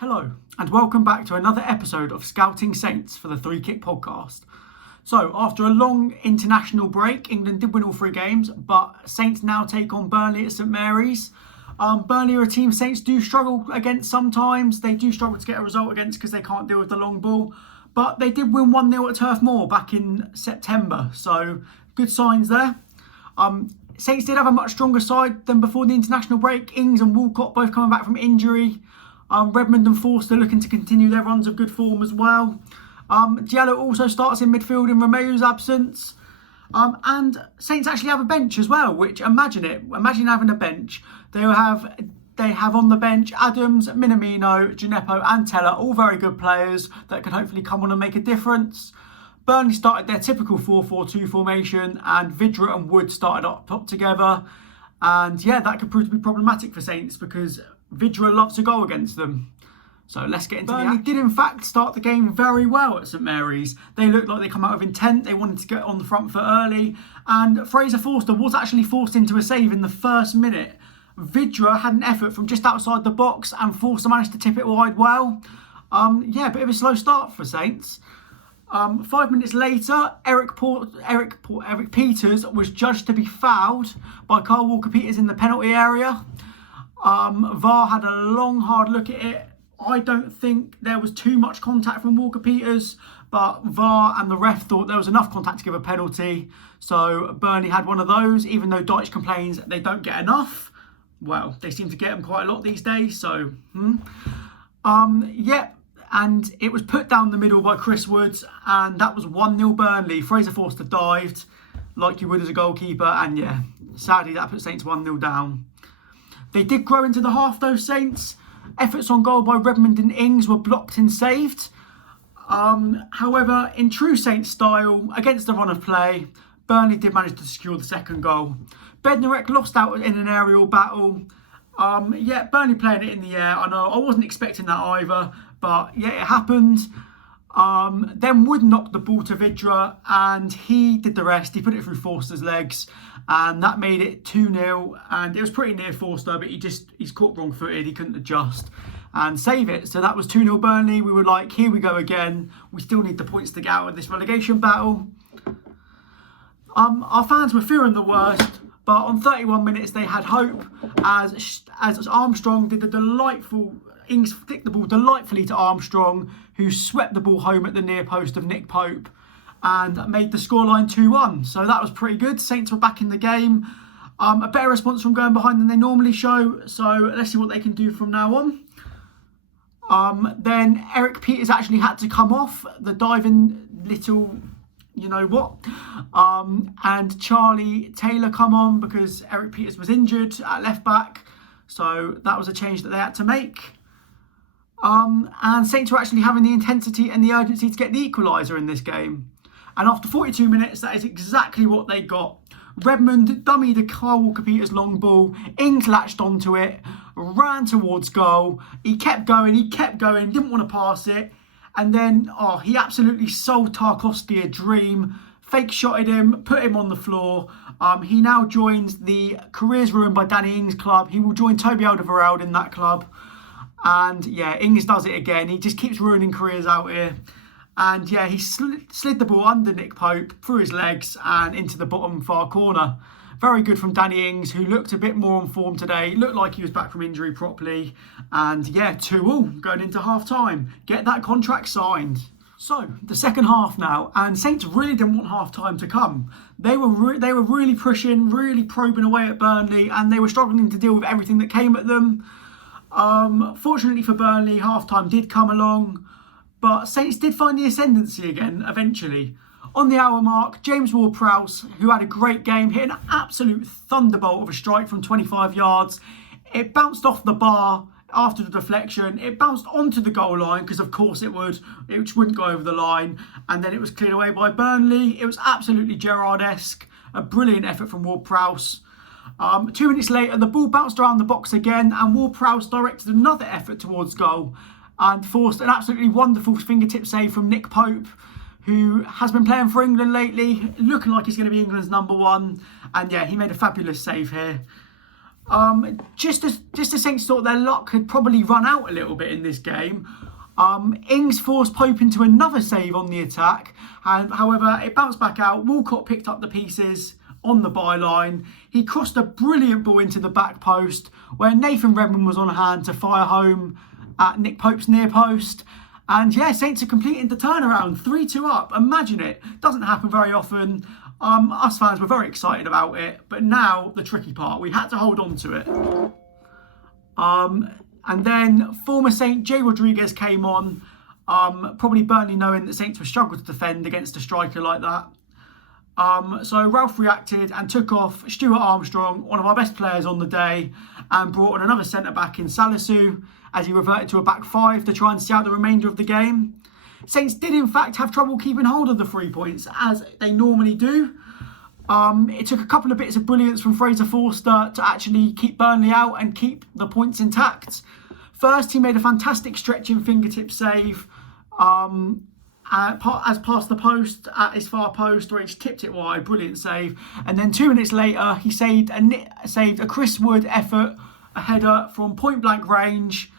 Hello, and welcome back to another episode of Scouting Saints for the Three Kick Podcast. So, after a long international break, England did win all three games, but Saints now take on Burnley at St Mary's. Burnley are a team Saints do struggle against sometimes. They do struggle to get a result against because they can't deal with the long ball. But they did win 1-0 at Turf Moor back in September, so good signs there. Saints did have a much stronger side than before the international break. Ings and Walcott both coming back from injury. Redmond and Forster looking to continue their runs of good form as well. Diallo also starts in midfield in Romeo's absence. And Saints actually have a bench as well, which imagine having a bench. They have on the bench Adams, Minamino, Gineppo and Teller, all very good players that can hopefully come on and make a difference. Burnley started their typical 4-4-2 formation and Vidra and Wood started up top together. And yeah, that could prove to be problematic for Saints because Vidra loves to go against them. So let's get into Burnley did in fact start the game very well at St Mary's. They looked like they come out with intent. They wanted to get on the front foot early. And Fraser Forster was actually forced into a save in the first minute. Vidra had an effort from just outside the box and Forster managed to tip it wide well. A bit of a slow start for Saints. 5 minutes later, Eric Peters was judged to be fouled by Carl Walker-Peters in the penalty area. VAR had a long, hard look at it. I don't think there was too much contact from Walker-Peters, but VAR and the ref thought there was enough contact to give a penalty. So Burnley had one of those, even though Dyche complains they don't get enough. Well, they seem to get them quite a lot these days, so... And it was put down the middle by Chris Woods, and that was 1-0 Burnley. Fraser Forster dived, like you would as a goalkeeper, and yeah, sadly that put Saints 1-0 down. They did grow into the half though, Saints. Efforts on goal by Redmond and Ings were blocked and saved. However, in true Saints style, against the run of play, Burnley did manage to secure the second goal. Bednarek lost out in an aerial battle. Burnley playing it in the air. I know, I wasn't expecting that either, but yeah, it happened. Then Wood knocked the ball to Vidra and he did the rest. He put it through Forster's legs and that made it 2-0. And it was pretty near Forster, but he's caught wrong-footed. He couldn't adjust and save it. So that was 2-0 Burnley. We were like, here we go again. We still need the points to get out of this relegation battle. Our fans were fearing the worst, but on 31 minutes they had hope as Armstrong did the delightful... Ings flicked the ball delightfully to Armstrong, who swept the ball home at the near post of Nick Pope and made the scoreline 2-1. So that was pretty good. Saints were back in the game. A better response from going behind than they normally show. So let's see what they can do from now on. Then Eric Peters actually had to come off the diving little... you know what, and Charlie Taylor come on because Eric Peters was injured at left back, so that was a change that they had to make. And Saints were actually having the intensity and the urgency to get the equaliser in this game, and after 42 minutes that is exactly what they got. Redmond dummied a Carl Walker-Peters long ball, Ings latched onto it, ran towards goal, he kept going, didn't want to pass it. And then, he absolutely sold Tarkowski a dream, fake shotted him, put him on the floor. He now joins the Careers Ruined by Danny Ings club. He will join Toby Alderweireld in that club. And yeah, Ings does it again. He just keeps ruining careers out here. And yeah, he slid the ball under Nick Pope, through his legs and into the bottom far corner. Very good from Danny Ings, who looked a bit more on form today. Looked like he was back from injury properly. And yeah, 2-2 going into half-time. Get that contract signed. So, the second half now. And Saints really didn't want half-time to come. They were really pushing, really probing away at Burnley. And they were struggling to deal with everything that came at them. Fortunately for Burnley, half-time did come along. But Saints did find the ascendancy again, eventually. On the hour mark, James Ward-Prowse, who had a great game, hit an absolute thunderbolt of a strike from 25 yards. It bounced off the bar after the deflection. It bounced onto the goal line, because of course it would. It wouldn't go over the line. And then it was cleared away by Burnley. It was absolutely Gerrard-esque. A brilliant effort from Ward-Prowse. 2 minutes later, the ball bounced around the box again, and Ward-Prowse directed another effort towards goal and forced an absolutely wonderful fingertip save from Nick Pope, who has been playing for England lately, looking like he's going to be England's number one. And yeah, he made a fabulous save here. Just as Saints thought their luck had probably run out a little bit in this game, Ings forced Pope into another save on the attack, and however it bounced back out. Walcott picked up the pieces on the byline. He crossed a brilliant ball into the back post where Nathan Redmond was on hand to fire home at Nick Pope's near post. And yeah, Saints are completing the turnaround, 3-2 up. Imagine it. Doesn't happen very often. Us fans were very excited about it, but now the tricky part, we had to hold on to it. And then former Saint Jay Rodriguez came on, probably Burnley knowing that Saints would struggle to defend against a striker like that. So Ralph reacted and took off Stuart Armstrong, one of our best players on the day, and brought on another centre-back in Salisu as he reverted to a back five to try and see out the remainder of the game. Saints did in fact have trouble keeping hold of the 3 points, as they normally do. It took a couple of bits of brilliance from Fraser Forster to actually keep Burnley out and keep the points intact. First, he made a fantastic stretching fingertip save as past the post at his far post, where he tipped it wide. Brilliant save. And then 2 minutes later, he saved a Chris Wood effort, a header from point blank range.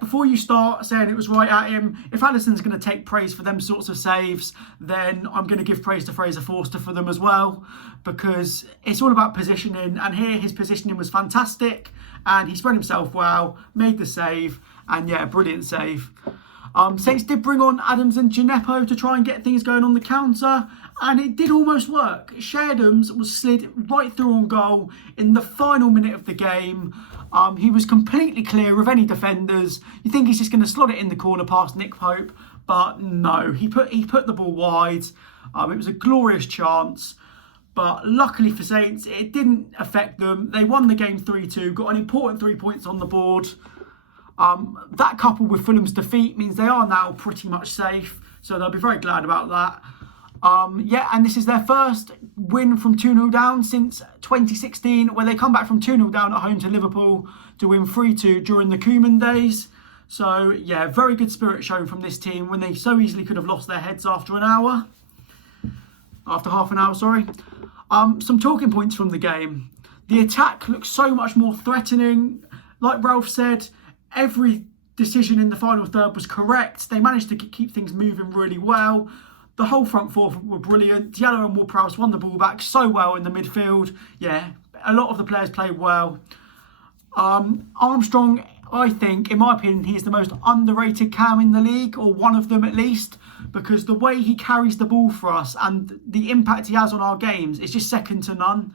Before you start saying it was right at him, if Alisson's going to take praise for them sorts of saves, then I'm going to give praise to Fraser Forster for them as well, because it's all about positioning, and here his positioning was fantastic, and he spread himself well, made the save, and yeah, brilliant save. Saints did bring on Adams and Gineppo to try and get things going on the counter, and it did almost work. Shea Adams was slid right through on goal in the final minute of the game. He was completely clear of any defenders. You think he's just going to slot it in the corner past Nick Pope, but no, he put the ball wide. It was a glorious chance, but luckily for Saints, it didn't affect them. They won the game 3-2, got an important 3 points on the board. That coupled with Fulham's defeat means they are now pretty much safe, so they'll be very glad about that. And this is their first win from 2-0 down since 2016, where they come back from 2-0 down at home to Liverpool to win 3-2 during the Koeman days. So yeah, very good spirit shown from this team when they so easily could have lost their heads after half an hour, sorry. Some talking points from the game. The attack looks so much more threatening. Like Ralph said, every decision in the final third was correct. They managed to keep things moving really well. The whole front four were brilliant. Diallo and Ward-Prowse won the ball back so well in the midfield. Yeah, a lot of the players played well. Armstrong, I think, in my opinion, he's the most underrated cam in the league, or one of them at least, because the way he carries the ball for us and the impact he has on our games is just second to none.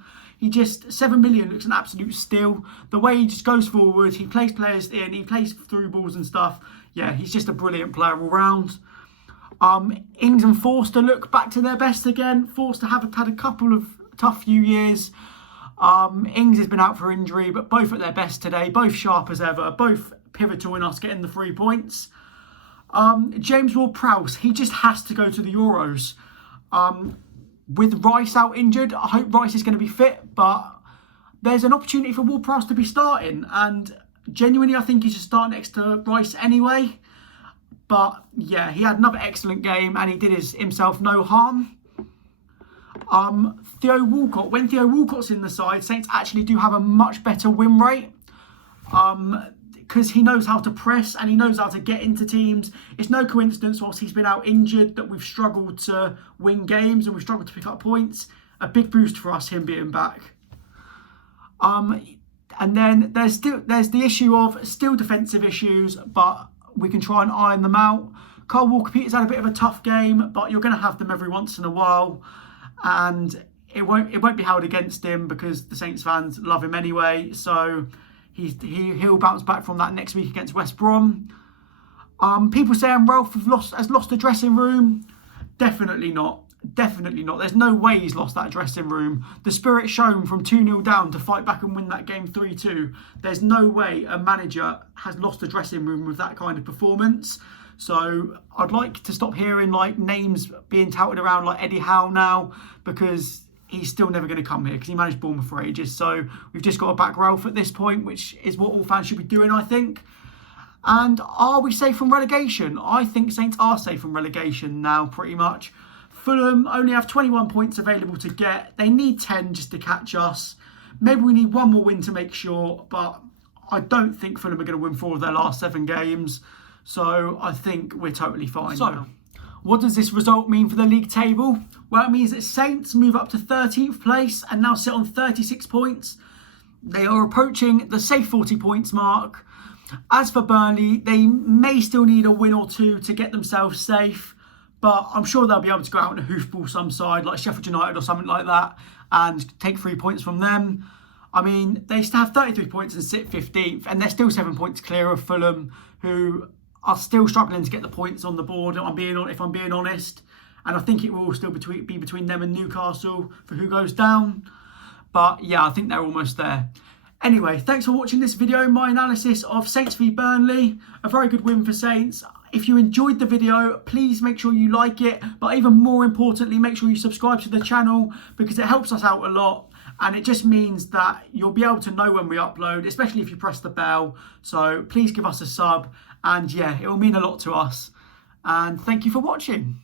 7 million looks an absolute steal. The way he just goes forward, he plays players in, he plays through balls and stuff. Yeah, he's just a brilliant player all round. Ings and Forster look back to their best again. Forster had a couple of tough few years. Ings has been out for injury, but both at their best today, both sharp as ever, both pivotal in us getting the 3 points. James Ward-Prowse, he just has to go to the Euros. With Rice out injured, I hope Rice is going to be fit, but there's an opportunity for Ward-Prowse to be starting, and genuinely I think he should start next to Rice anyway. But yeah, he had another excellent game and he did himself no harm. Theo Walcott, when Theo Walcott's in the side, Saints actually do have a much better win rate. Because he knows how to press and he knows how to get into teams. It's no coincidence, whilst he's been out injured, that we've struggled to win games and we've struggled to pick up points. A big boost for us, him being back. And then there's the issue of still defensive issues, but we can try and iron them out. Kyle Walker-Peters had a bit of a tough game, but you're going to have them every once in a while, and it won't be held against him because the Saints fans love him anyway. So he'll bounce back from that next week against West Brom. People saying Ralph has lost the dressing room. Definitely not. Definitely not. There's no way he's lost that dressing room. The spirit shown from 2-0 down to fight back and win that game 3-2. There's no way a manager has lost the dressing room with that kind of performance. So I'd like to stop hearing names being touted around like Eddie Howe now, because he's still never going to come here because he managed Bournemouth for ages. So we've just got to back Ralph at this point, which is what all fans should be doing, I think. And are we safe from relegation? I think Saints are safe from relegation now, pretty much. Fulham only have 21 points available to get. They need 10 just to catch us. Maybe we need one more win to make sure, but I don't think Fulham are going to win 4 of their last 7 games. So I think we're totally fine. So what does this result mean for the league table? Well, it means that Saints move up to 13th place and now sit on 36 points. They are approaching the safe 40 points mark. As for Burnley, they may still need a win or 2 to get themselves safe, but I'm sure they'll be able to go out and hoofball some side like Sheffield United or something like that and take 3 points from them. I mean, they still have 33 points and sit 15th, and they're still 7 points clear of Fulham, who are still struggling to get the points on the board, if I'm being honest. And I think it will still be between them and Newcastle for who goes down. But yeah, I think they're almost there. Anyway, thanks for watching this video, my analysis of Saints v Burnley. A very good win for Saints. If you enjoyed the video, please make sure you like it. But even more importantly, make sure you subscribe to the channel because it helps us out a lot. And it just means that you'll be able to know when we upload, especially if you press the bell. So please give us a sub. And yeah, it will mean a lot to us. And thank you for watching.